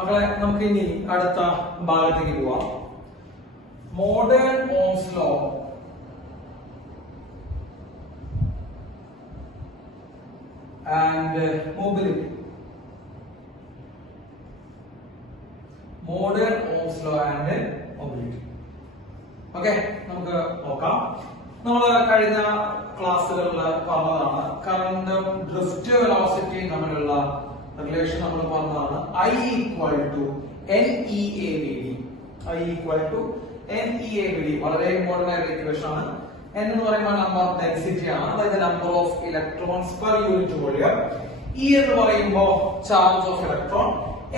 മക്കളെ നമുക്ക് ഇനി അടുത്ത ഭാഗത്തേക്ക് പോവാം. Modern Ohm's law and mobility. Modern Ohm's law and mobility. Okay, നമുക്ക് നോക്കാം. നമ്മൾ കഴിഞ്ഞ ക്ലാസ്സുകളിൽ പറഞ്ഞതാണ് കറണ്ടും ഡ്രിഫ്റ്റ് വെലോസിറ്റിയും തമ്മിലുള്ള റിലേഷൻ നമ്മൾ പറഞ്ഞതാണ് I equal to NEAVD. I equal to NEAVD വളരെ ഇമ്പോർട്ടന്റ് ആയിട്ടുള്ള ഇക്വേഷൻ ആണ്. N എന്ന് പറയുമ്പോൾ നമ്പർ ഡെൻസിറ്റി ആണ്, അതായത് number of electrons per unit volume. E എന്ന് പറയുമ്പോൾ ചാർജ് ഓഫ് ഇലക്ട്രോൺ,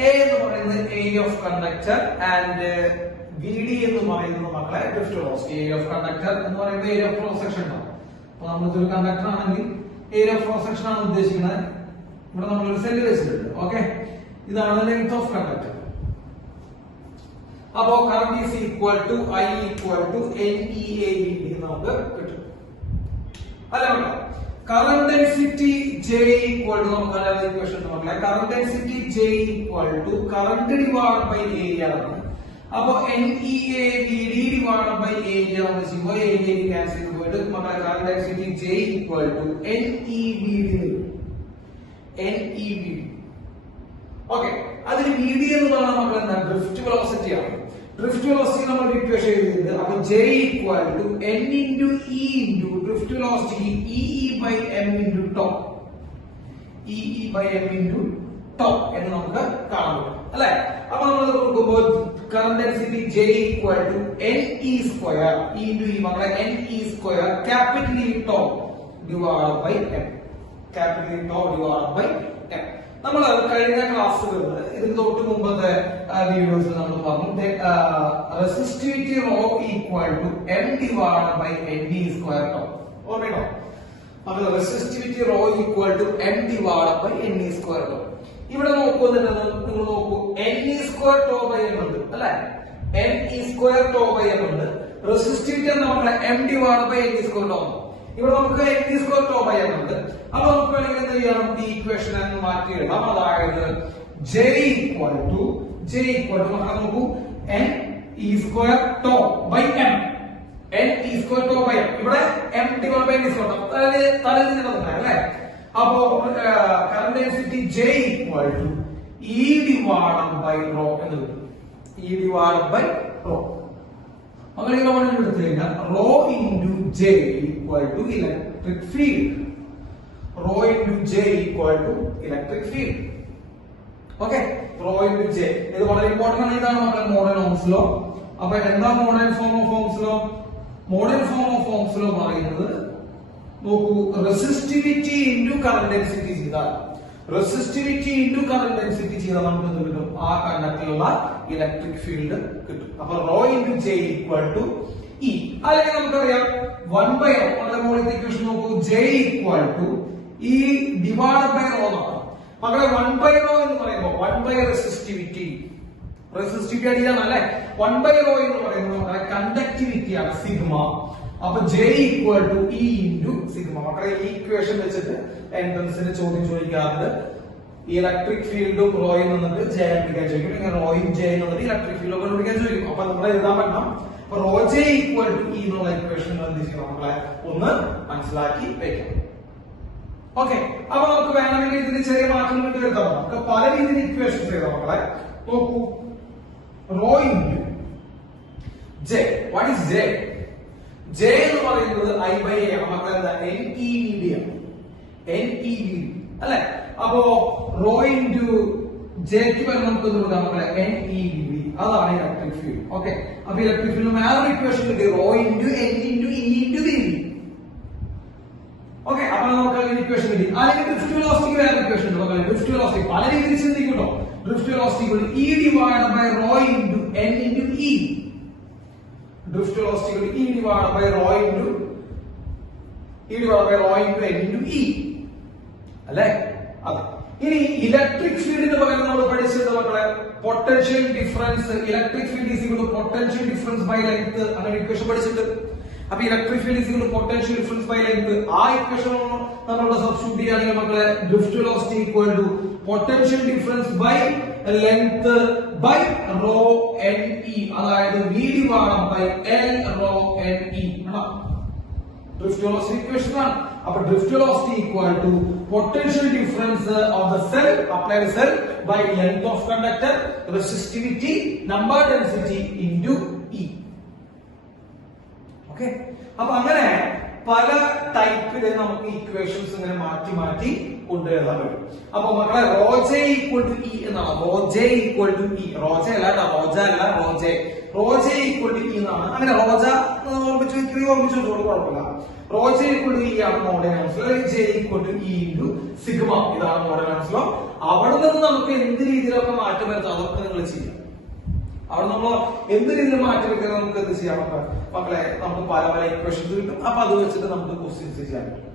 A എന്ന് പറയുന്നത് area of conductor and VD എന്ന് പറയുന്നത് മക്കളെ drift velocity. Area of conductor എന്ന് പറയുമ്പോൾ ഏരിയ ഓഫ് ക്രോസ് സെക്ഷൻ ആണ്. അപ്പൊ നമ്മളിതൊരു കണ്ടക്ടർ ആണെങ്കിൽ ഏരിയ ഓഫ് ക്രോസ് സെക്ഷൻ ആണ് ഉദ്ദേശിക്കുന്നത്. ഇവിടെ നമ്മളൊരു സെല്ല് വെച്ചിട്ടുണ്ട്. ഓക്കെ, ഇതാണ് ലെങ്ത് ഓഫ് കണ്ടക്ടർ. അപ്പോ current is equal to I equal to NEAVD നമുക്ക് കിട്ടും. അല്ല current density J equal to നമുക്ക് അറിയാവുന്ന ഇക്വേഷൻ നോക്കാം. Current density J equal to current divide by area ആണ്. അപ്പോ NEAVD ഡിവൈഡ് ബൈ ഏരിയ എന്ന് ചെയ്യുമ്പോൾ ഏരിയ ക്യാൻസൽ ചെയ്തിട്ട് നമ്മുടെ current density J equal to NEVD. NEVD. Okay, അതിൽ VD എന്ന് പറഞ്ഞാൽ നമ്മൾ എന്താ ഡ്രിഫ്റ്റ് വെലോസിറ്റി ആണ്. ഡ്രിഫ്റ്റ് വെലോസിറ്റി നമ്മൾ ഇക്വേഷൻ എഴുതിയിട്ടുണ്ട്. അപ്പൊ J equal to N into E into drift velocity EE by M into tau. EE by M into tau എന്ന് നമുക്ക് കാണാൻ പറ്റും അല്ലെ. അപ്പൊ നമ്മൾ നോക്കുമ്പോൾ current density J equal to NE square E into E മക്കളെ NE square capital E to divide by M. Capital tau divide by M. നമ്മൾ കഴിഞ്ഞ ക്ലാസ്സുകളിൽ ഇതിന് തൊട്ട് മുമ്പത്തെ വീഡിയോസിൽ നമ്മൾ പറഞ്ഞു resistivity rho equal to M divide by NE square tau. ഓർമ്മയോ? അപ്പോൾ resistivity rho equal to M divide by NE square tau. ഇവിടെ നോക്കുന്നുണ്ടെന്ന് നിങ്ങൾ നോക്കൂ, NE square tau by M ഉണ്ട് അല്ലെ. NE square tau by M ഉണ്ട്. റെസിസ്റ്റിവിറ്റി എന്ന് പറഞ്ഞാൽ M divide by NE square tau. ഇവിടെ നമുക്ക് NE square tau by M ഉണ്ട്. അപ്പൊ നമുക്ക് വേണമെങ്കിൽ എന്ത് ചെയ്യണം, ഈ ഇക്വേഷൻ അങ്ങ് മാറ്റി എഴുതാം. അതായത് J ഈക്വൽ ടു നമുക്ക് നോക്കൂ NE square tau by M. NE square tau by M. ഇവിടെ M divide by NE square tau തലതിരിഞ്ഞതാണ് അല്ലെ. അപ്പോ current density J equal to E divide by rho എന്ന് കിട്ടും. E divide by rho. അങ്ങനെ നമ്മൾ എടുത്തു കഴിഞ്ഞാൽ rho into J equal to electric field. Rho into J equal to electric field. Okay, rho into J ഇത് വളരെ important ആണ്. ഇതാണ് നമ്മുടെ മോഡേൺ ഓംസ് ലോ. അപ്പൊ എന്താ modern form of Ohm's law? Modern form of Ohm's law പറയുന്നത് നോക്കൂ, resistivity into current density ചെയ്താൽ നമുക്ക് എന്ത് കിട്ടും? ആ കണ്ടക്ടറിലുള്ള ഇലക്ട്രിക് ഫീൽഡ് കിട്ടും. അപ്പൊ rho into J equal to E. അല്ലെങ്കിൽ നമുക്കറിയാം 1 ബൈ റോ. നമ്മുടെ മോളിത്തെ ഇക്വേഷൻ നോക്കൂ, J equal to E divide by rho എന്നാണ്. മക്കളെ 1 ബൈ റോ എന്ന് പറയുമ്പോൾ 1 ബൈ റെസിസ്റ്റിവിറ്റി അടിയാണ് അല്ലെ. 1 ബൈ റോ എന്ന് പറയുമ്പോൾ നമ്മുടെ കണ്ടക്ടിവിറ്റി ആണ് സിഗ്മ. അപ്പൊ J equal to E into sigma. മക്കളെ ഈ ഇക്വേഷൻ വെച്ചിട്ട് എൻട്രൻസിന് ചോദ്യം ചോദിക്കാറുണ്ട്. ഇലക്ട്രിക് ഫീൽഡും റോയിൽ നിന്നിട്ട് J കണ്ടുപിടിക്കാൻ ചോദിക്കും. ഇങ്ങനെ റോയും J നിന്നിട്ട് ഇലക്ട്രിക് ഫീൽഡും കണ്ടുപിടിക്കാൻ ചോദിക്കും. അപ്പൊ നമ്മൾ എഴുതാൻ പറ്റണം rho J equal to E എന്നുള്ള ഇക്വേഷൻ എന്ത് ചെയ്യണം മക്കളെ ഒന്ന് മനസ്സിലാക്കി വെക്കണം. ഓക്കെ, അപ്പൊ നമുക്ക് വേണമെങ്കിൽ ഇതിന് ചെറിയ മാറ്റങ്ങൾ വരുത്താം. നമുക്ക് പല രീതിയിൽ ഇക്വേഷൻസ് എഴുതാം മക്കളെ. നോക്കൂ, rho into J. What is J? J എന്ന് പറയുന്നത് I ബൈ A. മക്കളെ എന്താ? NEVD ആണ്. NEVD അല്ലെ. അപ്പോ റോ ഇൻടു J ക്ക് പകരം നമുക്ക് കൊടുക്കാം മക്കളെ NEVD. അതാണ് ഇലക്ട്രിക് ഫീൽഡ്. ഓക്കെ, അപ്പൊ ഇലക്ട്രിക് ഫീൽഡ് വേറെ ഇക്വേഷൻ കിട്ടി, rho into N into E into VD. Okay, അപ്പൊ നമുക്ക് അങ്ങനെ ഇക്വേഷൻ കിട്ടി. അല്ലെങ്കിൽ ഡ്രിഫ്റ്റ് വെലോസിറ്റിക്ക് വേറെ ഇക്വേഷൻ ഉണ്ട്. ഡ്രിഫ്റ്റ് വെലോസിറ്റി പല രീതിയിൽ ചിന്തിക്കുട്ടോ. Drift velocity E divide by rho into N into E. Drift velocity E divide by rho into N into E അല്ലേ. അതെ, ഇനി ഇലക്ട്രിക് ഫീൽഡിന് പകരം നമ്മൾ പഠിച്ചത് മക്കളെ potential difference. Electric field is equal to potential difference by length. അങ്ങനെ equation പഠിച്ചിട്ട് അപ്പൊ electric field is equal to potential difference by length. ആ ഇക്വേഷൻ നമ്മൾ സബ്സ്റ്റിറ്റ്യൂട്ട് ചെയ്യുകയാണെങ്കിൽ മക്കളെ drift velocity equal to potential difference by length by rho N E, അതായത് V divide by L rho N E. Drift velocity equation ആണ്. അപ്പൊ drift velocity equal to potential difference of the cell, applied cell, by length of conductor, resistivity, number density into E. Okay, അപ്പൊ അങ്ങനെ പല ടൈപ്പില് നമുക്ക് equations ഇങ്ങനെ മാറ്റി മാറ്റി കൊണ്ടുവരാൻ പറ്റും. അപ്പൊ മക്കളെ റോജെ ഈക്വൽ ടു ഇ എന്നാണ്. Rho J equal to E, Roja അല്ല കേട്ടോ, റോജ അല്ല, rho J. Rho J equal to E എന്നാണ്. അങ്ങനെ റോജ ഓർമ്മിച്ചു കുഴപ്പമില്ല. റോജ ഈക്വൽ ടു ഇ ആണ് modern answer. J equal to E into sigma, ഇതാണ് മോഡേൺ ആൻസർ. അവിടെ നിന്ന് നമുക്ക് എന്ത് രീതിയിലൊക്കെ മാറ്റം വരുത്താം അതൊക്കെ നിങ്ങൾ ചെയ്യാം. അവിടെ നമ്മൾ എന്ത് രീതിയിൽ മാറ്റി വെക്കുന്നത് നമുക്ക് എന്ത് ചെയ്യാം മക്കളെ, നമുക്ക് പല പല ഇക്വേഷൻസ് കിട്ടും. അപ്പൊ അത് വെച്ചിട്ട് നമുക്ക് ക്വസ്റ്റ്യൻസ് ചെയ്യാൻ പറ്റും.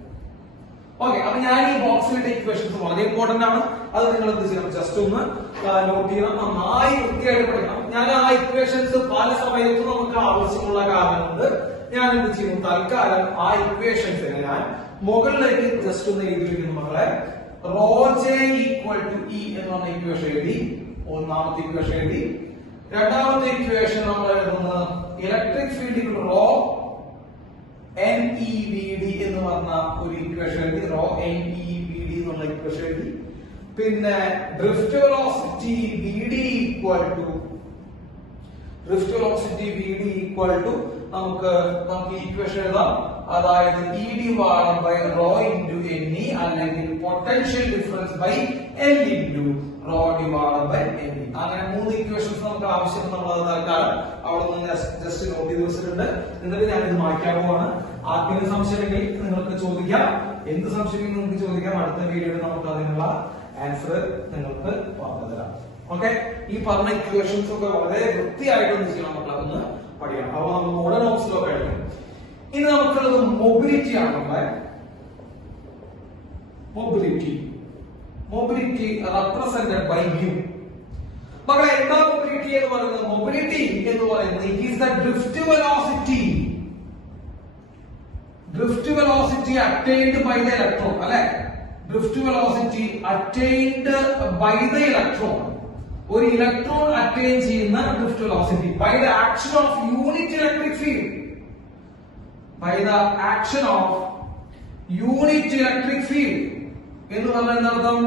ഓക്കെ, അപ്പൊ ഞാൻ ഈ ബോക്സിലിട്ട ഇക്വേഷൻസ് വളരെ ഇമ്പോർട്ടന്റ് ആണ്. അത് നിങ്ങൾ എന്ത് ചെയ്യണം, ജസ്റ്റ് ഒന്ന് നോട്ട് ചെയ്യണം, നന്നായി വൃത്തിയായിട്ട് പഠിക്കണം. ഞാൻ ആ ഇക്വേഷൻസ് പല സമയത്തും നമുക്ക് ആവശ്യമുള്ള കാരണം കൊണ്ട് ഞാൻ എന്ത് ചെയ്യും, തൽക്കാലം ആ ഇക്വേഷൻസിനെ ഞാൻ മുകളിലേക്ക് ജസ്റ്റ് ഒന്ന് എഴുതിയിരിക്കുന്നു മക്കളെ. റോജെ ഈക്വൽ ടു ഇ എന്നുള്ള ഇക്വേഷൻ എഴുതി, ഒന്നാമത്തെ ഇക്വേഷൻ എഴുതി. രണ്ടാമത്തെ ഇക്വേഷൻ നമ്മൾ എഴുതുന്നത് electric field rho N E V D എന്ന് പറഞ്ഞ ഒരു ഇക്വേഷൻ എഴുതി. Rho N E V D എന്നുള്ള ഇക്വേഷൻ എഴുതി. പിന്നെ drift velocity V D equal to നമുക്ക് ഇക്വേഷൻ എഴുതാം. അതായത് E divide by rho into N E, അല്ലെങ്കിൽ potential difference by L into rho divide by N E. അങ്ങനെ മൂന്ന് ഇക്വേഷൻസ് നമുക്ക് ആവശ്യം. നമ്മൾ അത് തൽക്കാലം അവിടെ നിന്ന് ജസ്റ്റ് നോട്ട് ചെയ്ത് വെച്ചിട്ടുണ്ട്. എന്നിട്ട് ഞാൻ ഇത് മാറ്റാൻ പോവാണ്. ആർക്കെങ്കിലും സംശയമെങ്കിൽ നിങ്ങൾക്ക് ചോദിക്കാം, എന്ത് സംശയം നിങ്ങൾക്ക് ചോദിക്കാം. അടുത്ത വീഡിയോയിൽ നമുക്ക് അതിനുള്ള ആൻസർ നിങ്ങൾക്ക് പറഞ്ഞു തരാം. ഓക്കെ, ഈ പറഞ്ഞ ഇക്വേഷൻസ് ഒക്കെ വളരെ വൃത്തിയായിട്ടൊന്ന് ചെയ്യണം, നമുക്ക് അതൊന്ന് പഠിക്കണം. അപ്പൊ നമുക്ക് മോഡേൺ ഓപ്സിലോ കഴിഞ്ഞു. ഇനി നമുക്കുള്ളത് മൊബിലിറ്റി ആണ്. Mobility represented by U. മക്കളെ എന്താ മൊബിലിറ്റി എന്ന് പറയുന്നത്? മൊബിലിറ്റി എന്ന് പറയുന്നത് it is the drift velocity attained by the electron. അല്ലെ, drift velocity attained by the electron. ഒരു ഇലക്ട്രോൺ അറ്റൈൻ ചെയ്യുന്ന drift velocity by the action of unit electric field. എന്ന് പറഞ്ഞാൽ എന്താർത്ഥം?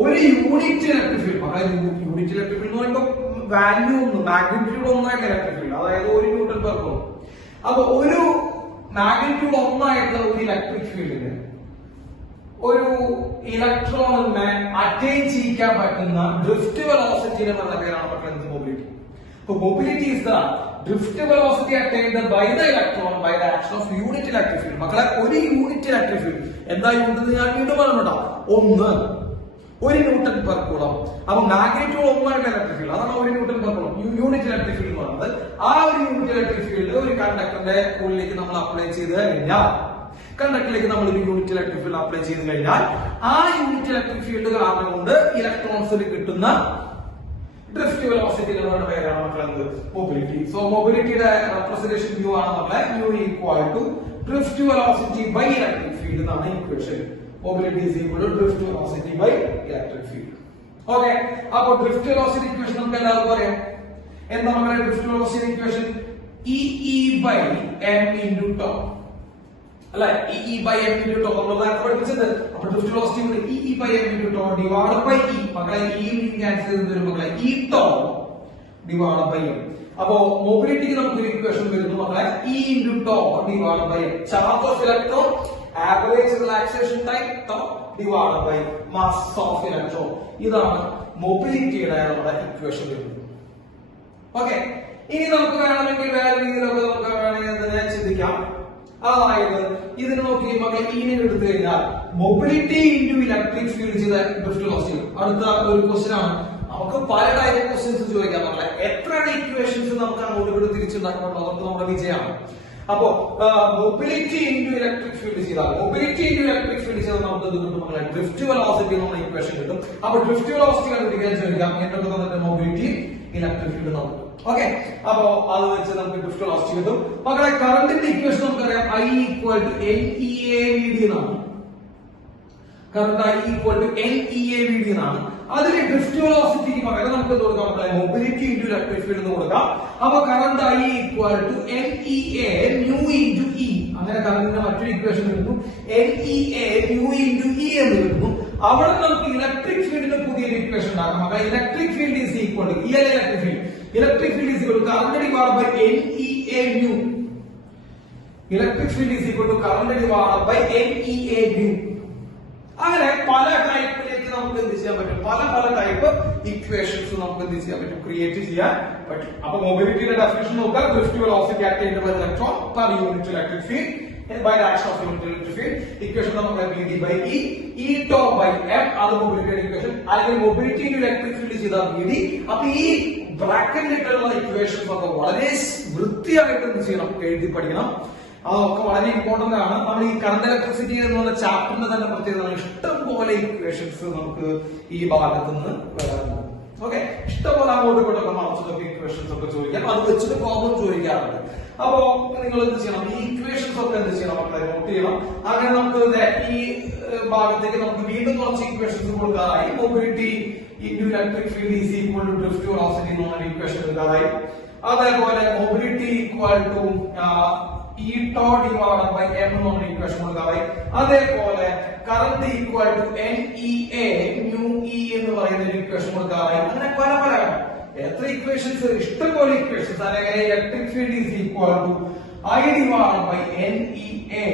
ഒരു unit electric field. Unit electric field എന്ന് പറയുമ്പോൾ value ഒന്നും മാഗ്നിറ്റ്യൂഡ് ഒന്നായിട്ട് ഇലക്ട്രിക് ഫീൽഡ്, അതായത് 1 ന്യൂട്ടൺ പെർ കൂളം. അപ്പൊ ഒരു മാഗ്നിറ്റ്യൂഡ് ഒന്നായിട്ടുള്ള ഒരു ഇലക്ട്രിക് ഫീൽഡിന് ഒരു ഇലക്ട്രോണിനെ അറ്റൈൻ ചെയ്യിക്കാൻ പറ്റുന്ന ഡ്രിഫ്റ്റ് വെലോസിറ്റിയുടെ പറഞ്ഞ പേരാണ് പറയുന്നത് mobility. Mobility is the drift velocity attained by the electron by the action of unit electric field. മക്കളെ ഒരു യൂണിറ്റ് ഇലക്ട്രിക് ഫീൽഡ് എന്താ യൂണിറ്റ് ഞാൻ വീണ്ടും പറഞ്ഞോട്ടാ, 1 ന്യൂട്ടൺ പെർ കൂളം. അപ്പൊ മാഗ്നിറ്റ്യൂഡ് 1 ഇലക്ട്രിക് ഫീൽഡ്, അതാണ് 1 newton per coulomb unit electric field എന്ന് പറയുന്നത്. ആ ഒരു യൂണിറ്റ് ഇലക്ട്രിക് ഫീൽഡ് ഒരു കണ്ടക്ടറിന്റെ ഉള്ളിലേക്ക് നമ്മൾ അപ്ലൈ ചെയ്ത് കഴിഞ്ഞാൽ, കണ്ടക്ടറിലേക്ക് നമ്മൾ ഒരു യൂണിറ്റ് ഇലക്ട്രിക് ഫീൽഡ് അപ്ലൈ ചെയ്ത് കഴിഞ്ഞാൽ ആ യൂണിറ്റ് ഇലക്ട്രിക് ഫീൽഡ് കാരണം കൊണ്ട് ഇലക്ട്രോൺസിൽ കിട്ടുന്ന ഡ്രിഫ്റ്റ് വെലോസിറ്റികളുടെ പേരാണ് മക്കളെ മൊബിലിറ്റി. സോ മൊബിലിറ്റിയുടെ റെപ്രസെന്റേഷൻ യു ആണ് മക്കളെ. U equal to drift velocity by electric field എന്നാണ് equation. Mobility is equal to drift velocity by electric field. Okay, അപ്പൊ ഡ്രിഫ്റ്റ് വെലോസിറ്റി ഇക്വേഷൻ നമുക്ക് എല്ലാവർക്കും അറിയാം. എന്താ മക്കളെ drift velocity equation? E by M into tau. അല്ലെ, E by M into tau നമ്മൾ നേരത്തെ പഠിപ്പിച്ചത്. അപ്പൊ drift velocity E by M into tau divide by E. മക്കളെ ഈ ക്യാൻസൽ ചെയ്ത് വരും മക്കളെ, E tau divide by M. അപ്പോ മൊബിലിറ്റിക്ക് നമുക്ക് ഒരു ഇക്വേഷൻ വരുന്നു മക്കളെ, E into tau divide by M. Charge of electron, average relaxation time tau divide by mass of electron. ഇതാണ് മൊബിലിറ്റിയുടെ നമ്മുടെ ഇക്വേഷൻ വരുന്നത്. ഓക്കെ, ഇനി നമുക്ക് വേണമെങ്കിൽ വേറെ രീതിയിലൊക്കെ നമുക്ക് വേണമെങ്കിൽ ചിന്തിക്കാം. അതായത് ഇതിന് നോക്കി മക്കളെ ഇങ്ങനെ എടുത്തു കഴിഞ്ഞാൽ മൊബിലിറ്റി ഇൻടു ഇലക്ട്രിക് ഫീൽഡ് ചെയ്ത ഡ്രിഫ്റ്റ് വെലോസിറ്റി. അടുത്ത ഒരു ക്വസ്റ്റ്യൻ ആണ്. നമുക്ക് പല ടൈപ്പ് ക്വസ്റ്റ്യൻസ് ചോദിക്കാം മക്കളെ. എത്ര ഇക്വേഷൻസ് നമുക്ക് അങ്ങോട്ട് ഇവിടെ തിരിച്ചുണ്ടാക്കാൻ അതൊക്കെ നമ്മുടെ വിജയമാണ്. അപ്പോ മൊബിലിറ്റി ഇൻടു ഇലക്ട്രിക് ഫീൽഡ് ചെയ്താൽ നമുക്ക് എന്ത് കിട്ടും മക്കളെ? ഡ്രിഫ്റ്റ് വെലോസിറ്റി എന്നുള്ള ഇക്വേഷൻ കിട്ടും. അപ്പൊ ഡ്രിഫ്റ്റ് വെലോസിറ്റി കണ്ടുപിടിക്കാൻ ചോദിക്കാം. എന്തൊക്കെ തന്നിട്ട് മൊബിലിറ്റി ഇലക്ട്രിക് ഫീൽഡ് നമുക്ക്. ഓക്കെ, അപ്പോ അത് വെച്ച് നമുക്ക് ഡ്രിഫ്റ്റ് വെലോസിറ്റി കിട്ടും. മക്കളെ കറണ്ടിന്റെ ഇക്വേഷൻ നമുക്കറിയാം, I equal to NEAVD എന്നാണ്. Current I equal to NEAVD എന്നാണ്. അതിൽ ഡ്രിഫ്റ്റ് വെലോസിറ്റിക്ക് പകരം നമുക്ക് എന്ത് കൊടുക്കാം? മൊബിലിറ്റി ഇൻറ്റു ഇലക്ട്രിക് ഫീൽഡ് എന്ന് കൊടുക്കാം. അപ്പൊ current I equal to NEA mu into E. അങ്ങനെ കറണ്ടിന്റെ മറ്റൊരു ഇക്വേഷൻ കിട്ടുന്നു, NEA ന്യൂ ഇൻറ്റു ഇ എന്ന് കിട്ടുന്നു. അവിടെ നമുക്ക് ഇലക്ട്രിക് ഫീൽഡിന് പുതിയൊരു ഇക്വേഷൻ ഉണ്ടാക്കാം. അപ്പൊ electric field is equal to electric field is equal to current divide by NEA mu. Electric field is equal to current divide by NEA mu. അങ്ങനെ പല ടൈപ്പിലേക്ക് നമുക്ക് എന്ത് ചെയ്യാൻ പറ്റും? പല ടൈപ്പ് ഇക്വേഷൻസ് നമുക്ക് എന്ത് ചെയ്യാൻ പറ്റും? ക്രിയേറ്റ് ചെയ്യാൻ പറ്റും. അപ്പൊ മൊബിലിറ്റിയുടെ ഡെഫിനിഷൻ നോക്കുക. Drift velocity acted by electron per unit electric field by action of unit electric field. Equation നമുക്ക് VD by E, E tau by M അത് മൊബിലിറ്റിയുടെ ഇക്വേഷൻ. അല്ലെങ്കിൽ മൊബിലിറ്റി ഇൻ ഇലക്ട്രിക് ഫീൽഡ് ചെയ്താൽ VD. അപ്പൊ ഈ ബ്രാക്കറ്റിലുള്ള ഇക്വേഷൻസ് ഒക്കെ വളരെ വൃത്തിയായിട്ട് എന്ത് ചെയ്യണം? എഴുതി പഠിക്കണം. അതൊക്കെ വളരെ ഇമ്പോർട്ടന്റ് ആണ്. നമ്മൾ ഈ കറണ്ട് ഇലക്ട്രിസിറ്റി എന്ന് പറഞ്ഞ ചാപ്റ്ററിന്റെ തന്നെ പ്രത്യേകത ഇഷ്ടം പോലെ ഇക്വേഷൻസ് നമുക്ക് ഈ ഭാഗത്ത് നിന്ന് വരാറുണ്ട്. ഓക്കെ, ഇഷ്ടംപോലെ അങ്ങോട്ടും ഇങ്ങോട്ടൊക്കെ മറിച്ചതൊക്കെ ഇക്വേഷൻസ് ഒക്കെ ചോദിക്കാം. അത് വെച്ചിട്ട് പ്രോബ്ലം ചോദിക്കാറുണ്ട്. അപ്പോ നിങ്ങൾ എന്ത് ചെയ്യണം? ഈ ഇക്വേഷൻസ് ഒക്കെ എന്ത് ചെയ്യണം? മക്കളെ നോട്ട് ചെയ്യണം. അങ്ങനെ നമുക്ക് ഈ ഭാഗത്തേക്ക് നമുക്ക് വീണ്ടും കുറച്ച് ഇക്വേഷൻസ് കൊടുക്കാറായി. Mobility into electric field is equal to drift velocity എന്ന് പറഞ്ഞ ഇക്വേഷൻ എടുക്കാറായി. അതേപോലെ mobility equal to E tau divided by M എന്ന് പറഞ്ഞ ഇക്വേഷൻ കൊടുക്കാറായി. അതേപോലെ current equal to NEA mu E എന്ന് പറയുന്ന ഒരു ഇക്വേഷൻ കൊടുക്കാറായി. അങ്ങനെ പല എത്ര ഇക്വേഷൻസ്? ഇഷ്ടംപോലെ ഇക്വേഷൻസ്. അല്ലെങ്കിൽ electric field is equal to I divided by NEA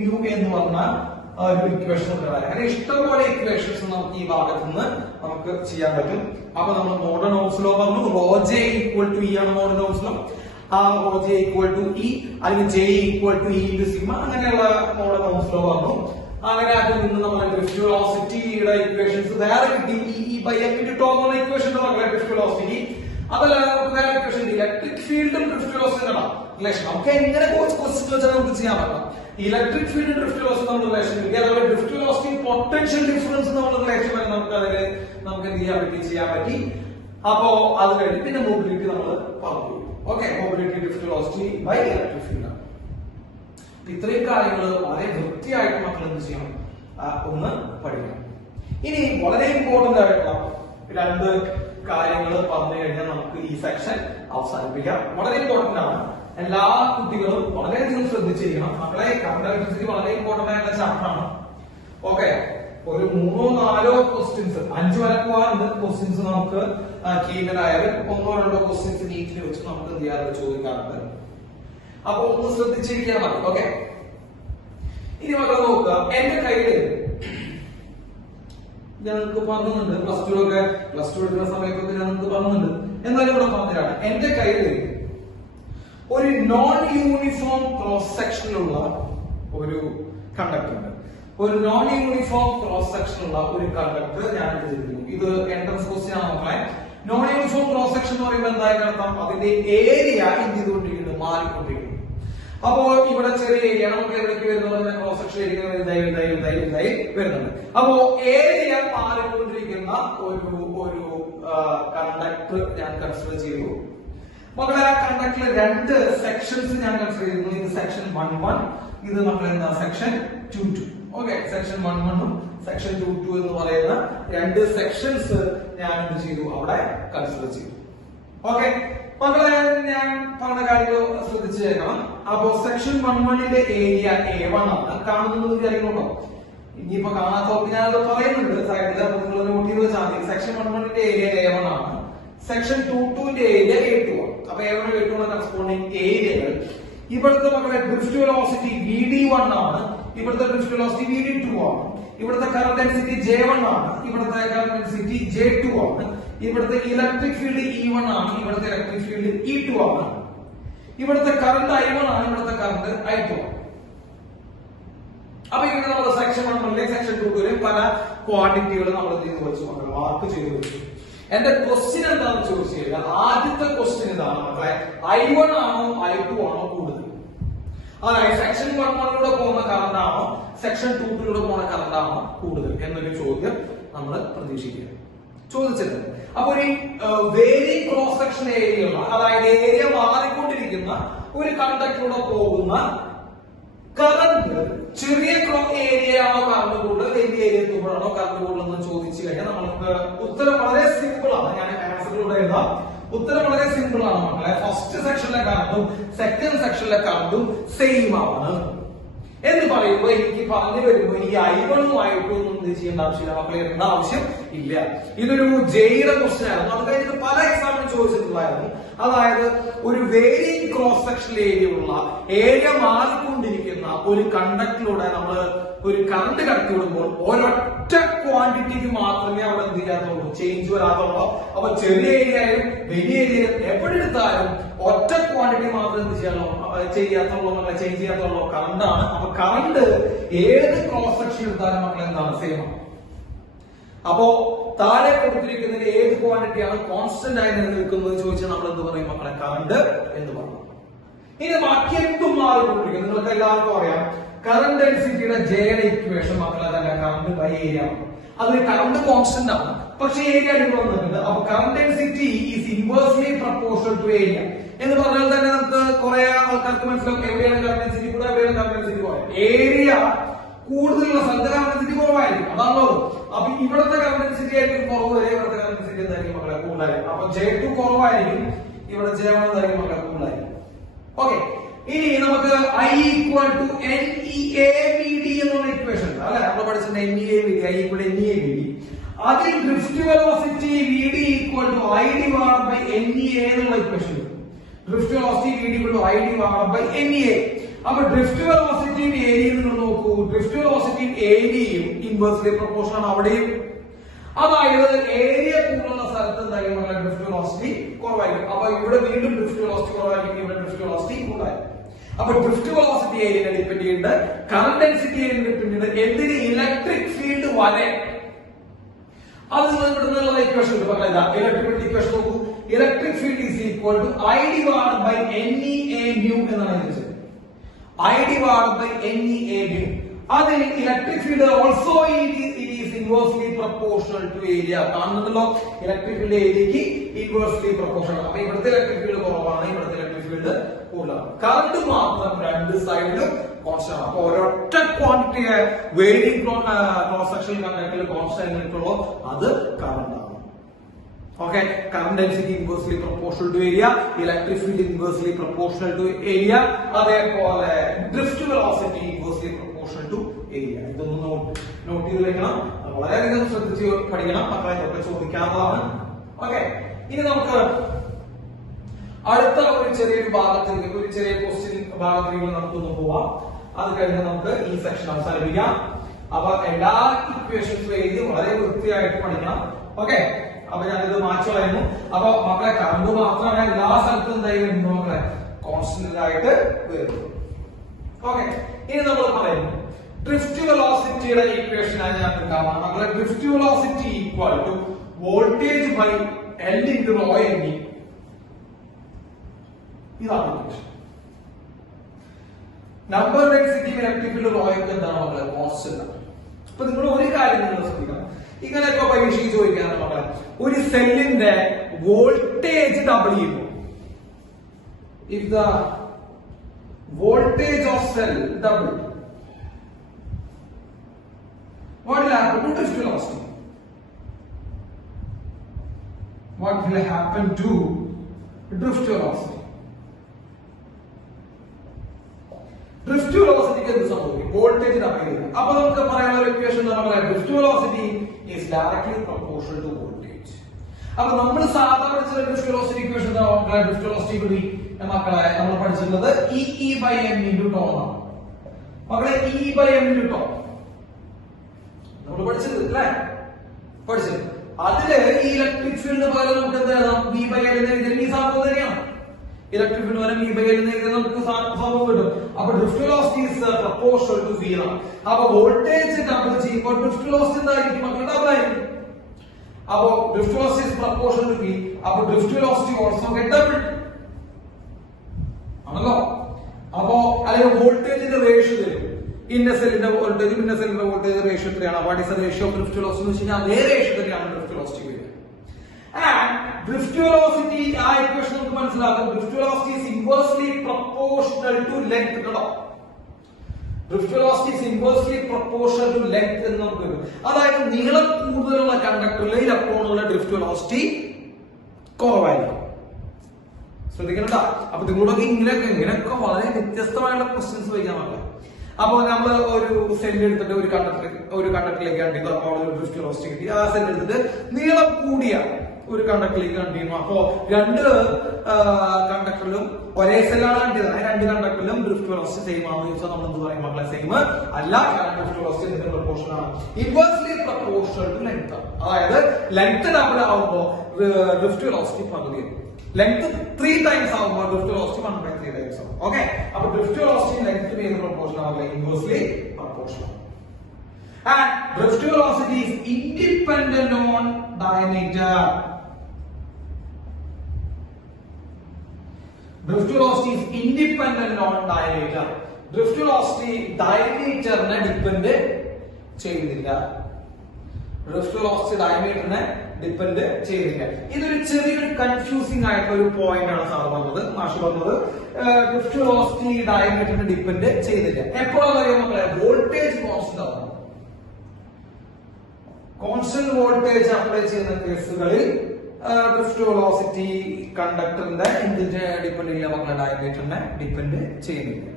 mu എന്ന് പറഞ്ഞ ഒരു ഇക്വേഷൻ കൊടുക്കാറായി. അങ്ങനെ ഇഷ്ടംപോലെ ഇക്വേഷൻസ് നമുക്ക് ഈ ഭാഗത്ത് നിന്ന് നമുക്ക് ചെയ്യാൻ പറ്റും. അപ്പൊ നമ്മൾ മോഡേൺ ഓംസ് ലോ പറഞ്ഞു. ρJ ഈക്വൽ ടു ഇ ആണ് modern Ohm's law. ρJ equal to E അല്ലെങ്കിൽ J equal to E into sigma അങ്ങനെയുള്ള മോഡൽ ഓംസ് ലോ വന്നു. അങ്ങനെ അതിൽ നിന്ന് നമ്മൾ ഡ്രിഫ്റ്റ് വെലോസിറ്റിയുടെ ഇക്വേഷൻസ് വേറെ കിട്ടി. E by M into tau എന്ന ഇക്വേഷൻ ഡ്രിഫ്റ്റ് വെലോസിറ്റി. അതല്ല നമുക്ക് വേറെ ഇക്വേഷൻ ഇലക്ട്രിക് ഫീൽഡും ഡ്രിഫ്റ്റ് വെലോസിറ്റി റിലേഷൻ. നമുക്ക് എങ്ങനെ ക്വസ്റ്റ്യൻ വെച്ചാൽ നമുക്ക് ചെയ്യാൻ പറ്റാം. ഇലക്ട്രിക് ഫീൽഡ് ഡ്രിഫ്റ്റ് വെലോസിറ്റി നമ്മൾ റിലേഷൻ കിട്ടി. അതുപോലെ ഡ്രിഫ്റ്റ് വെലോസിറ്റി പൊട്ടൻഷ്യൽ ഡിഫറൻസ് നമ്മൾ റിലേഷൻ വരെ നമുക്ക് എന്ത് ചെയ്യാൻ പറ്റി. അപ്പോ അത് കഴിഞ്ഞ് പിന്നെ മൊബിലിറ്റി നമ്മൾ പറഞ്ഞു. Okay, mobility drift velocity by electric field. ഇത്രയും കാര്യങ്ങൾ വളരെ വൃത്തിയായിട്ട് മക്കൾ എന്ത് ചെയ്യണം? ഒന്ന് പഠിക്കണം. ഇനി വളരെ ഇമ്പോർട്ടന്റ് ആയിട്ടുള്ള രണ്ട് കാര്യങ്ങൾ പറഞ്ഞു കഴിഞ്ഞാൽ നമുക്ക് ഈ സെക്ഷൻ അവസാനിപ്പിക്കാം. വളരെ ഇമ്പോർട്ടന്റ് ആണ്. എല്ലാ കുട്ടികളും വളരെയധികം ശ്രദ്ധിച്ചിരിക്കണം. മക്കളെ കറണ്ട് ഇലക്ട്രിസിറ്റി വളരെ ഇമ്പോർട്ടന്റ് ആയിട്ടുള്ള ചാപ്റ്റർ ആണ്. ഓക്കെ, ഒരു 3-4 ക്വസ്റ്റ്യൻസ് 5 വരെ പോകാറുണ്ട് ക്വസ്റ്റ്യൻസ്. നമുക്ക് കീമിനായാലും 1-2 ക്വസ്റ്റ്യൻസ് നീറ്റിൽ വെച്ച് നമുക്ക് എന്ത് ചെയ്യാറുണ്ട്? ചോദിക്കാറുണ്ട്. അപ്പൊ ഒന്ന് ശ്രദ്ധിച്ചിരിക്കാൻ മതി. ഓക്കെ, ഇനി മക്കളെ നോക്കുക. എന്റെ കയ്യില് ഞാൻ നിങ്ങൾക്ക് പറഞ്ഞിട്ടുണ്ട്, പ്ലസ് ടു എടുക്കുന്ന സമയത്തൊക്കെ ഞാൻ നിങ്ങൾക്ക് പറഞ്ഞിട്ടുണ്ട്. എന്നാലും ഇവിടെ പറഞ്ഞതാണ്. എന്റെ കയ്യില് ഒരു നോൺ യൂണിഫോം ക്രോസ് സെക്ഷനിലുള്ള ഒരു കണ്ടക്ടർ ഉണ്ട്. ഒരു നോൺ യൂണിഫോം ക്രോസ് സെക്ഷനുള്ള ഒരു കണ്ടക്ടർ ഞാൻ എടുത്തിരിക്കുന്നു. ഇത് എൻട്രൻസ് ക്വസ്റ്റ്യൻ ആണ് മക്കളെ. നോൺ യൂണിഫോം ക്രോസ് സെക്ഷൻ എന്ന് പറയുമ്പോൾ എന്തായാലും അർത്ഥം അതിന്റെ ഏരിയ എന്ത് ചെയ്തുകൊണ്ടിരിക്കുന്നു? മാറിക്കൊണ്ടിരിക്കുന്നു. അപ്പോ ഇവിടെ ചെറിയ ഏരിയ നമുക്ക് എവിടേക്ക് വരുന്നത്? ക്രോസ് സെക്ഷൻ ഏരിയ വരുന്നുണ്ട്. അപ്പോ ഏരിയ മാറിക്കൊണ്ടിരിക്കുന്ന ഒരു കണ്ടക്ടർ ഞാൻ കൺസിഡർ ചെയ്തു. മക്കളെ ആ കണ്ടക്ടറിലെ 2 സെക്ഷൻസ് ഞാൻ കൺസിഡർ ചെയ്യുന്നു. ഇത് സെക്ഷൻ 1-1, ഇത് മക്കളെ സെക്ഷൻ 2-2. ഓക്കെ, സെക്ഷൻ 1-1 സെക്ഷൻ 2-2 എന്ന് പറയുന്ന 2 സെക്ഷൻസ് ഞാൻ എന്ത് ചെയ്തു? അവിടെ കൺസിഡർ ചെയ്തു. ഓക്കെ മക്കളെ, ഞാൻ പറഞ്ഞ കാര്യങ്ങൾ ശ്രദ്ധിച്ചു കേൾക്കണം. അപ്പോ സെക്ഷൻ 1-1ന്റെ ഏരിയ A1 ആണ്. കാണുന്നത് വിചാരിക്കണോ? ഇനിയിപ്പോ കാണാത്തവർക്ക് ഞാനത് പറയുന്നുണ്ട് സൈഡിൽ. അപ്പൊ നിങ്ങൾ നോട്ട് ചെയ്ത് വെച്ചാൽ മതി. സെക്ഷൻ 1-1ന്റെ ഏരിയ A1 ആണ്. സെക്ഷൻ 2-2ന്റെ ഏരിയ A2 ആണ്. അപ്പൊ A1 A2 കറസ്പോണ്ടിങ് ഏരിയകൾ. ഇവിടുത്തെ മക്കളെ ഡ്രിഫ്റ്റ് വെലോസിറ്റി VD1 ആണ്. ഇവിടുത്തെ ഡ്രിഫ്റ്റ് വെലോസിറ്റി VD2 ആണ്. ഇവിടുത്തെ കറന്റ് ഡെൻസിറ്റി J1 ആണ്. ഇവിടുത്തെ കറന്റ് ഡെൻസിറ്റി J2 ആണ്. ഇവിടുത്തെ ഇലക്ട്രിക് ഫീൽഡ് E1 ആണ്. ഇവിടുത്തെ ഇലക്ട്രിക് ഫീൽഡ് E2 ആണ്. ഇവിടുത്തെ കറന്റ് I1 ആണ്. ഇവിടുത്തെ കറന്റ് I2 ആണ്. അപ്പൊ ഇങ്ങനെ നമ്മൾ സെക്ഷൻ 1-1 സെക്ഷൻ 2-2 പല ക്വാണ്ടിറ്റികൾ നമ്മൾ എന്ത് ചെയ്ത് വെച്ചു? മാർക്ക് ചെയ്ത് വെച്ചു. എന്റെ ക്വസ്റ്റ്യൻ എന്താണെന്ന് ചോദിച്ചു കഴിഞ്ഞാൽ ആദ്യത്തെ ക്വസ്റ്റ്യൻ ഇതാണ് മക്കളെ. I1 ആണോ I2 ആണോ കൂടുതൽ? അതായത് സെക്ഷൻ 1-1ലൂടെ പോകുന്ന കറണ്ട് ആണോ സെക്ഷൻ 2-2ലൂടെ പോകുന്ന കറണ്ട് ആണോ കൂടുതൽ എന്നൊരു ചോദ്യം നമ്മൾ പ്രതീക്ഷിക്കുക. ചോദിച്ചിട്ടുണ്ട്. അപ്പൊ ഈ വേരി ക്രോസ് സെക്ഷൻ ഏരിയയുള്ള, അതായത് ഏരിയ മാറിക്കൊണ്ടിരിക്കുന്ന ഒരു കണ്ടക്ടറിലൂടെ പോകുന്ന കറണ്ട് ചെറിയ ഏരിയയാണോ കറണ്ട് കൂടുതൽ, വലിയ ഏരിയ എത്തുമ്പോഴാണോ കറണ്ട് കൂടുതൽ എന്ന് ചോദിച്ചു കഴിഞ്ഞാൽ നമുക്ക് ഉത്തരം വളരെ സിമ്പിൾ ആണ്. ഞാൻ ആൻസറിലൂടെ എഴുതാം. ഉത്തരം വളരെ സിമ്പിൾ ആണ് മക്കളെ. ഫസ്റ്റ് സെക്ഷനിലെ കറണ്ടും സെക്കൻഡ് സെക്ഷനിലെ കറണ്ടും സെയിം ആണ് എന്ന് പറയുമ്പോൾ എനിക്ക് പറഞ്ഞു വരുമ്പോൾ ഈ I1-ഉമായിട്ടൊന്നും എന്ത് ചെയ്യേണ്ട ആവശ്യമില്ല മക്കളെ, ഇടേണ്ട ആവശ്യം ഇല്ല. ഇതൊരു ജെയുടെ ക്വസ്റ്റ്യൻ ആയിരുന്നു. അത് കഴിഞ്ഞിട്ട് പല എക്സാമിനും ചോദിച്ചിട്ടുള്ളായിരുന്നു. അതായത് ഒരു വേരിയിങ് ക്രോസ് സെക്ഷൻ ഏരിയ മാറിക്കൊണ്ടിരിക്കുന്ന ഒരു കണ്ടക്ടറിലൂടെ നമ്മൾ ഒരു കറണ്ട് കടത്തി വിടുമ്പോൾ ഒരൊറ്റ ക്വാണ്ടിറ്റിക്ക് മാത്രമേ അവിടെ എന്ത് ചെയ്യാത്തുള്ളൂ, ചേഞ്ച് വരാത്തുള്ളൂ. അപ്പൊ ചെറിയ ഏരിയയും വലിയ ഏരിയയും എവിടെ എടുത്താലും ഒറ്റ ക്വാണ്ടിറ്റി മാത്രം എന്ത് ചെയ്യാത്തുള്ളൂ, ചേഞ്ച് ചെയ്യാത്തുള്ളൂ കറണ്ടാണ്. അപ്പൊ കറണ്ട് ഏത് ക്രോസ് സെക്ഷൻ എടുത്താലും മക്കൾ എന്താണ്, സെയിം ആണ്. അപ്പോ താഴെ കൊടുത്തിരിക്കുന്നതിൽ ഏത് ക്വാണ്ടിറ്റിയാണ് കോൺസ്റ്റന്റ് ആയി നിലനിൽക്കുന്നത് ചോദിച്ചാൽ നമ്മൾ എന്ത് പറയും മക്കളെ, കറണ്ട് എന്ന് പറയും. ഇനി ബാക്കി എന്തും മാറിക്കൊണ്ടിരിക്കും. നിങ്ങൾക്ക് എല്ലാവർക്കും അറിയാം കറണ്ട് ഡെൻസിറ്റിയുടെ ജെയുടെ ഇക്വേഷൻ മക്കളെ തന്നെ കറണ്ട് ബൈ ഏരിയ ആണ്. അതിൽ കറണ്ട് കോൺസ്റ്റന്റ് ആണ്, പക്ഷേ ഏരിയ അടിയിൽ വന്നിട്ടുണ്ട്. അപ്പൊ current density is inversely proportional to area എന്ന് പറഞ്ഞാൽ തന്നെ നമുക്ക് കുറെ ആൾക്കാർക്ക് മനസ്സിലാവും എവിടെയാണ് കറണ്ട് ഡെൻസിറ്റി കൂടെ, എവിടെയാണ് കറണ്ട് ഡെൻസിറ്റി കുറവ്. ഏരിയ കൂടുതലുള്ള സ്ഥലത്ത് കറണ്ട് ഡെൻസിറ്റി കുറവായിരിക്കും, അതാണല്ലോ. അപ്പൊ ഇവിടുത്തെ കറണ്ട് ഡെൻസിറ്റി ആയിരിക്കും കുറവ് വരെ, ഇവിടുത്തെ കറണ്ട് ഡെൻസിറ്റി എന്തായിരിക്കും മക്കളെ, കൂടുതലായിരിക്കും. അപ്പൊ J2 കുറവായിരിക്കും, ഇവിടെ J1 എന്തായിരിക്കും മക്കളെ, കൂടുതലായിരിക്കും. ഓക്കെ, ഇനി നമുക്ക് I = NEAVD എന്നുള്ള ഇക്വേഷൻ ഉണ്ട് അല്ലെ, നമ്മൾ പഠിച്ചിട്ടുണ്ട്. NEAVD, I = NEAVD. അതിൽ ഡ്രിഫ്റ്റ് വെലോസിറ്റി VD = I/NEA എന്നുള്ള ഇക്വേഷൻ ഉണ്ട്. Drift velocity VD = I/NEA. അപ്പൊ ഡ്രിഫ്റ്റ് വെലോസിറ്റിയും ഏരിയയും നിങ്ങൾ നോക്കൂ. ഡ്രിഫ്റ്റ് വെലോസിറ്റിയും ഏരിയയും ഇൻവേഴ്സ്ലി പ്രൊപ്പോർഷണൽ ആണ് അവിടെയും. അതായത് ഏരിയ കൂടുന്ന സ്ഥലത്ത് എന്തായാലും ഡ്രിഫ്റ്റ് വെലോസിറ്റി കുറവായിരിക്കും. അപ്പൊ ഇവിടെ വീണ്ടും ഡ്രിഫ്റ്റ് വെലോസിറ്റി കുറവായിരിക്കും, ഇവിടെ ഡ്രിഫ്റ്റ് വെലോസിറ്റി കൂടുതലായിരിക്കും. അപ്പൊ ഡ്രിഫ്റ്റ് വെലോസിറ്റി ഏരിയനെ ഡിപെൻഡ് ചെയ്യുന്നുണ്ട്, കറന്റ് ഡെൻസിറ്റി ഏരിയനെ ഡിപെൻഡ് ചെയ്യുന്നുണ്ട്. എന്തിന്, ഇലക്ട്രിക് ഫീൽഡ് വരെ. അത് നിങ്ങൾ ഇവിടുന്നുള്ള ഇക്വേഷൻ ഇലക്ട്രിക് ഇക്വേഷൻ നോക്കൂ. Electric field is equal to I/NEA/mu എന്നാണ് ചോദിച്ചത്. I/NEA/mu. അതിന് electric field also is inversely proportional to area. കാണുന്നുണ്ടല്ലോ, ഇലക്ട്രിക് ഫീൽഡ് ഏരിയക്ക് ഇൻവേഴ്സ്ലി പ്രൊപ്പോർഷണൽ. അപ്പൊ ഇവിടുത്തെ ഇലക്ട്രിക് ഫീൽഡ് കുറവാണ്, ഇവിടുത്തെ ഇലക്ട്രിക് ഫീൽഡ് കൂടുതലാണ്. കറണ്ട് മാത്രം രണ്ട് സൈഡിലും കോൺസ്റ്റന്റ് ആണ്. അപ്പൊ ഒരൊറ്റ ക്വാണ്ടിറ്റി വേരിയിങ് ക്രോസ് സെക്ഷൻ കണ്ടക്ടറിൽ കോൺസ്റ്റന്റ് ആയിട്ടുള്ളൂ, അത് കറണ്ട് ആണ്. Okay, current density inversely proportional to area, electric field inversely proportional to area, അതേപോലെ drift velocity inversely proportional to area. ഇതൊന്ന് നോട്ട് ചെയ്ത് വെക്കണം, വളരെയധികം ശ്രദ്ധിച്ച് പഠിക്കണം, മക്കളെ ഇതൊക്കെ ചോദിക്കാവുന്നതാണ്. ഓക്കെ, ഇനി നമുക്ക് അടുത്ത ഒരു ചെറിയൊരു ഭാഗത്തേക്ക്, ഒരു ചെറിയ ക്വസ്റ്റ്യൻ ഭാഗത്തേക്ക് നമുക്കൊന്ന് പോവാം. അത് കഴിഞ്ഞ് നമുക്ക് ഈ സെക്ഷൻ അവസാനിപ്പിക്കാം. അപ്പൊ എല്ലാ ഇക്വേഷൻസും എഴുതി വളരെ വൃത്തിയായിട്ട് പഠിക്കണം. ഓക്കെ, അപ്പൊ ഞാനിത് മാറ്റി കളയുന്നു. അപ്പൊ മക്കളെ കറണ്ട് മാത്രമാണ് എല്ലാ സ്ഥലത്തും എന്തായി വരുന്നു മക്കളെ, കോൺസ്റ്റന്റ് ആയിട്ട് വരുന്നു. ഓക്കെ, ഇനി നമ്മൾ പറയുന്നു ഡ്രിഫ്റ്റ് വെലോസിറ്റിയുടെ ഇക്വേഷൻ ആയി ഞാൻ എടുക്കാം മക്കളെ. Drift velocity equal to voltage by L × rho NE. ഇതാണ് equation. Number density electric field rho ഒക്കെ എന്താണ് മക്കളെ, കോൺസ്റ്റന്റ് ആണ്. അപ്പൊ നിങ്ങൾ ഒരു കാര്യം നിങ്ങൾ ശ്രദ്ധിക്കണം, ഇങ്ങനെയൊക്കെ പരീക്ഷയ്ക്ക് ചോദിക്കാനാണ് മക്കളെ. ഒരു സെല്ലിന്റെ വോൾട്ടേജ് ഡബിൾ ചെയ്യുന്നു. If the voltage of cell double, what will happen to drift velocity? What will happen to drift velocity? Drift വെലോസിറ്റിക്ക് എന്ത് സംഭവിക്കും, വോൾട്ടേജ് ഡബിൾ ചെയ്യുക. അപ്പൊ നമുക്ക് പറയാനുള്ള ഒരു ഇക്വേഷൻ നമ്മളെ drift velocity is directly proportional to voltage. അപ്പൊ നമ്മൾ സാധാരണ drift velocity equation drift velocity കൂടി മക്കളെ നമ്മൾ പഠിച്ചിട്ടുള്ളത് E/m × τ ആണ്. മക്കളെ E/m × τ നമ്മൾ പഠിച്ചത് അല്ലേ, പഠിച്ചത്. അതില് ഈ ഇലക്ട്രിക് ഫീൽഡ് പകരം നമുക്ക് എന്താ V/L എന്ന് എഴുതിയാൽ ഈ സംഭവം തന്നെയാണ്. ഇലക്ട്രിക് ഫീൽഡ് വരെ V/L എന്ന് എഴുതിയാൽ നമുക്ക് സംഭവം കിട്ടും. അപ്പൊ drift velocity is proportional to V ആണ്. അപ്പൊ വോൾട്ടേജ് ഡബിൾ ചെയ്യുമ്പോൾ ഡ്രിഫ്റ്റ് വെലോസിറ്റി എന്തായിരിക്കും മക്കളെ, ഡബിൾ ആയിരിക്കും. അപ്പൊ drift velocity is proportional to V. അപ്പൊ drift velocity also get double ആണല്ലോ. അപ്പോ അല്ലെങ്കിൽ വോൾട്ടേജിന്റെ റേഷ്യോ തരും. ഇന്ന സെല്ലിന്റെ വോൾട്ടേജ് ഇന്ന സെല്ലിന്റെ വോൾട്ടേജ് റേഷ്യോ എത്രയാണ്, what is the ratio of drift velocity എന്ന് വെച്ചാൽ അതേ റേഷ്യോ തന്നെയാണ് ഡ്രിഫ്റ്റ് വെലോസിറ്റി വരിക. ആൻഡ് ഡ്രിഫ്റ്റ് വെലോസിറ്റി ആ ഇക്വേഷൻ നമുക്ക് മനസ്സിലാക്കും. Drift velocity is inversely proportional to length കേട്ടോ. Drift velocity is inversely proportional to length എന്ന് നമുക്ക് വരും. അതായത് നീളം കൂടുതലുള്ള കണ്ടക്ടറിൽ ഇലക്ട്രോണുകളുടെ ഡ്രിഫ്റ്റ് വെലോസിറ്റി കുറവായിരിക്കും. ശ്രദ്ധിക്കണ്ട. അപ്പൊ നിങ്ങളൊക്കെ ഇങ്ങനെയൊക്കെ വളരെ വ്യത്യസ്തമായുള്ള ക്വസ്റ്റ്യൻസ് വയ്ക്കാൻ പറ്റില്ല. അപ്പൊ നമ്മൾ ഒരു സെല്ല് എടുത്തിട്ട് ഒരു കണ്ടക്ടറിലേക്ക് കണ്ടിരുന്നു. അപ്പോൾ അവിടെ ഒരു ഡ്രിഫ്റ്റ് വെലോസിറ്റി കിട്ടി. ആ സെല്ല് എടുത്തിട്ട് നീളം കൂടിയ ഒരു കണ്ടക്ടറിലേക്ക് കണ്ടിരുന്നു. അപ്പോ രണ്ട് കണ്ടക്ടറിലും ഒരേ സെല്ലാണ് കണ്ടത്. രണ്ട് കണ്ടക്ടറിലും ഡ്രിഫ്റ്റ് വെലോസിറ്റി സെയിം ആണെന്ന് ചോദിച്ചാൽ നമ്മൾ എന്ത് പറയും മക്കളെ? സെയിം അല്ല. ഡ്രിഫ്റ്റ് വെലോസിറ്റി ഇതിന്റെ പ്രൊപ്പോർഷൻ ആണ്. Inversely proportional to length. അതായത് ലെങ്ത് ഡബിൾ ആവുമ്പോൾ ഡ്രിഫ്റ്റ് വെലോസിറ്റി പകുതി. ലെങ്ത് 3 ടൈംസ് ആവുമ്പോൾ ഡ്രിഫ്റ്റ് വെലോസിറ്റി 1/3 ടൈംസ് ആവും. ഓക്കെ. അപ്പൊ ഡ്രിഫ്റ്റ് വെലോസിറ്റി ലെങ്ത് ഏത് പ്രൊപ്പോർഷൻ ആവില്ല? Inversely proportional. And drift velocity is independent on diameter. Drift velocity is independent on diameter. Drift velocity diameter-നെ depend ചെയ്യുന്നില്ല. Drift velocity diameter-നെ depend ചെയ്യുന്നില്ല. ഇതൊരു ചെറിയൊരു കൺഫ്യൂസിംഗ് ആയിട്ടുള്ള ഒരു പോയിന്റ് ആണ് സാർ പറഞ്ഞത്, മാഷ് പറഞ്ഞത്. ഡ്രിഫ്റ്റ് വെലോസിറ്റി ഡയമീറ്ററിനെ ഡിപെൻഡ് ചെയ്യുന്നില്ല. എപ്പോഴാണ് അറിയാം മക്കളെ? വോൾട്ടേജ് കോൺസ്റ്റന്റ് ആവുന്നു. കോൺസ്റ്റന്റ് വോൾട്ടേജ് അപ്ലൈ ചെയ്യുന്ന കേസുകളിൽ ഡ്രിഫ്റ്റ് വെലോസിറ്റി കണ്ടക്ടറിന്റെ എന്തിന്റെ ഡിപെൻഡ് ചെയ്യില്ല മക്കളെ? ഡയമീറ്ററിനെ ഡിപെൻഡ് ചെയ്യുന്നില്ല.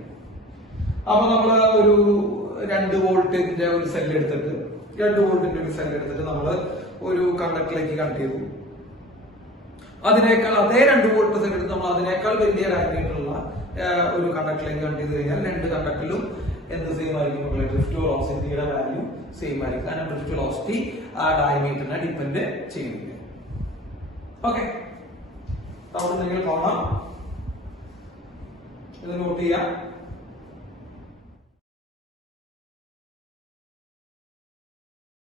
അപ്പൊ നമ്മള് ഒരു 2 വോൾട്ടിന്റെ ഒരു സെല്ല് എടുത്തിട്ട് 2 വോൾട്ടിന്റെ ഒരു സെല്ല് എടുത്തിട്ട് നമ്മള് ഒരു കണ്ടക്ടറിലേക്ക് കണക്ട് ചെയ്തു. അതിനേക്കാൾ അതേ 2 വോൾട്ട് സെല്ല് എടുത്ത് നമ്മൾ അതിനേക്കാൾ വലിയ ഡയമീറ്ററുള്ള ഒരു കണ്ടക്ടറിലേക്ക് കണക്ട് ചെയ്ത് കഴിഞ്ഞാൽ 2 കണ്ടക്ടറിലും എന്ത് സെയിം ആയിരിക്കും? ഡ്രിഫ്റ്റ് വെലോസിറ്റിയുടെ വാല്യൂ സെയിം ആയിരിക്കും. കാരണം ഡ്രിഫ്റ്റ് വെലോസിറ്റി ആ ഡയമീറ്ററിനെ ഡിപെൻഡ് ചെയ്യുന്നില്ല. ഓക്കെ. അവിടെ നിങ്ങൾ കാണാം, ഇത് നോട്ട് ചെയ്യാം.